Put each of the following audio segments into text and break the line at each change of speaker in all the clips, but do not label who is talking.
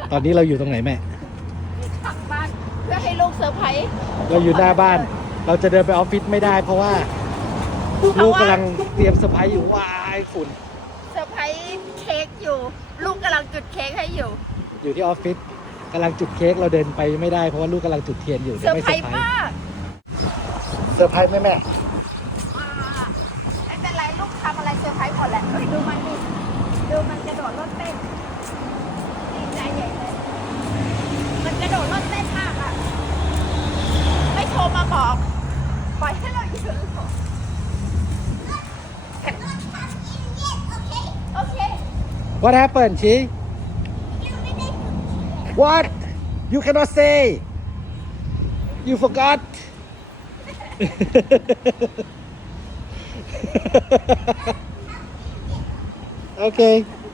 ตอนนี้เราอยู่ตรงไหนแม่
ขังบ้านเพื่อให้ลูกเซอร์ไพรส์
เราอยู่หน้าบ้าน เราจะเดินไปออฟฟิศไม่ได้เพราะว่าลูกกำลังเตรียมเซอร์ไพรส์อยู่ว้ายฝุ่น
เซอร์ไพรส์เค้กอยู่ลูกกำลังจุดเค้กให้อยู่
ที่ออฟฟิศกำลังจุดเค้กเราเดินไปไม่ได้เพราะว่าลูกกำลังจุดเทียนอยู่
เซอร์ไพรส์มาก
เซอร์ไพรส์แม่
ไม่เป็นไรลูกทำอะไรเซอร์ไพรส์หมดแหละดูมันดิดูมันกระโดดรถเต้นดีใจใหญ่เลยมันกระโดดรถเต้นมากอ่ะไม่โทรมาบอกปล่อยให้เราอยู่โอเค
What happened Chi What You cannot say You forgot Okay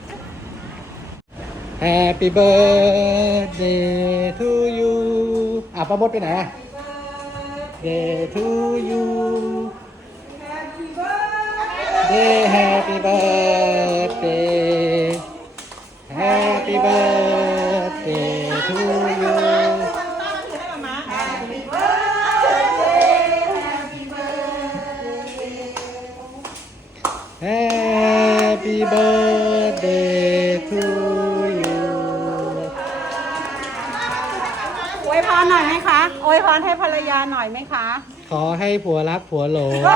Happy birthday to you ป้ามดไปไหนอะ Day to you Happy birthday Happy birthday to you Happy birthday to you
อวยพรหน่อยไหมคะอวยพรให้ภรรยาหน่อยไหมคะ
ขอให้ผัวรักผัวหลง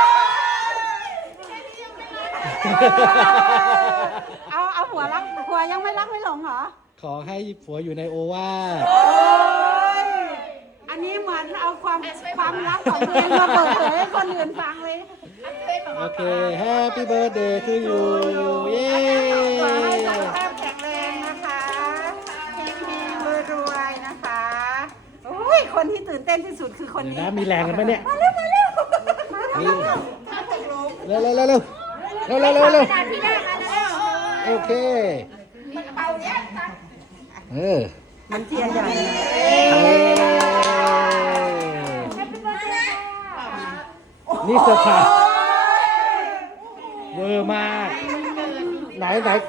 เอาผัวรักผัวยังไม่รักไม่หลงเหรอ
ขอให้ผัวอยู่ในโอวาท
อันนี้เหมือนเอาความลับของตัวเองมาเปิดเผยให้คนอื่นฟังเลย
โอเค Happy birthday to you เย้
ขอให้สุขภาพแข็งแรงนะคะเฮงๆรวยๆนะคะโอ้ยคนที่ตื่นเต้นที่สุดคือคนนี้
นะมีแรงกันปะเนี่ย
มาเร็วมาเร็ว
เร็วเร็วเร็วเร็วเร็วเร็วเร็วเร็วโอเค
มันเทียนใหญ่
นี่เซอร์ไพรส์เวอร์มากไหน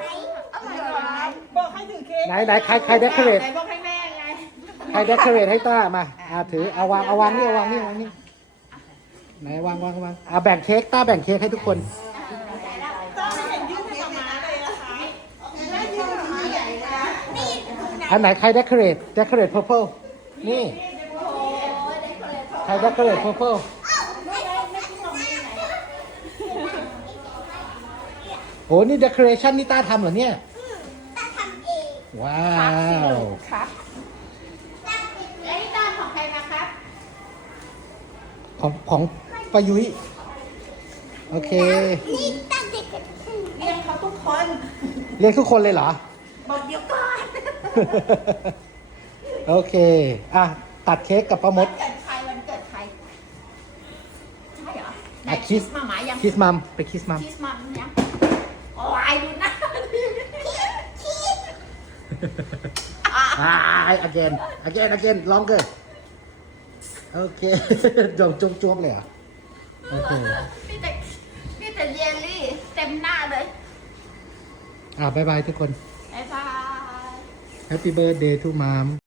ใครเดคอเรทใครเดคอเรทให้ต้ามาถือเอาวางนี่ไหนวางแบ่งเค้กต้าแบ่งเค้กให้ทุกคนอันไหนใครเดคอเรทpurple นี่ใครเดคอเรทpurpleโอ้นี่ decoration นี่ต้าทำเหรอเนี่ย
ต้าทำเอง
ว้าว
ครับแล้วนี่ต้าของใครมาครับ
ของปายุ้ยโอเค
นี่ต้าเด็กเรียกเขาทุกคน
เรียกทุกคนเลยเหรอ
บอกเดี๋ยวก่อน
โอเคตัดเค้กกับป้ามด
วันเกิดใครใช่เหรอ
คิส
มาหมายัง
คิสมัมไปคิสมัม
เนี่ยโอ้ยดูนะ
again longer โอเคจวบเลยเหรอโอเค
นี่แต่เยลลี่เต็มหน้าเลย
บ๊ายบายทุกคน
บ๊ายบาย
Happy birthday to mom